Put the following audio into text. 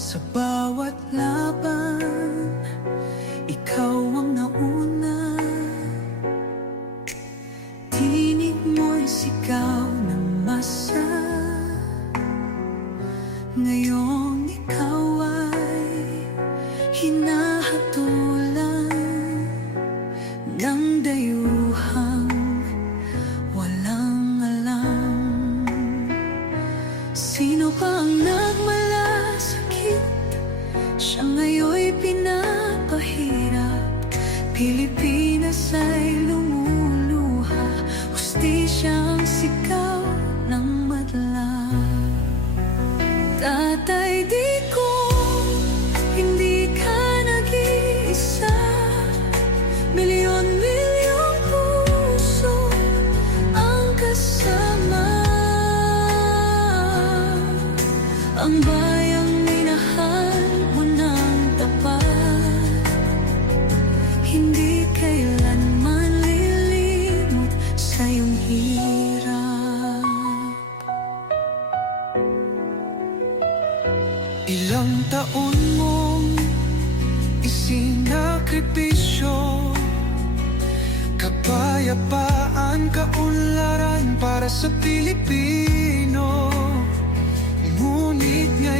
Sa bawat laban, ikaw ang nauna. Tinig mo'y sigaw ng masa. Ngayong ikaw ay hinahatulan ng dayuhang walang alam. Sino pa ang nagmalasakit? Siya ngayon'y pinapahirap. Pilipinas ay lumuluha, hustisyang sigaw ng madla. Tatay, di ko hindi ka nag-iisa. Milyon-milyong puso ang kasama. Ang bayang minahal mo ng tapat, hindi kailanman lilimot sa iyong hirap. Ilang taon mong isinakripisyo, kapayapaan, kaunlaran para sa Pilipino. Ngunit ngayon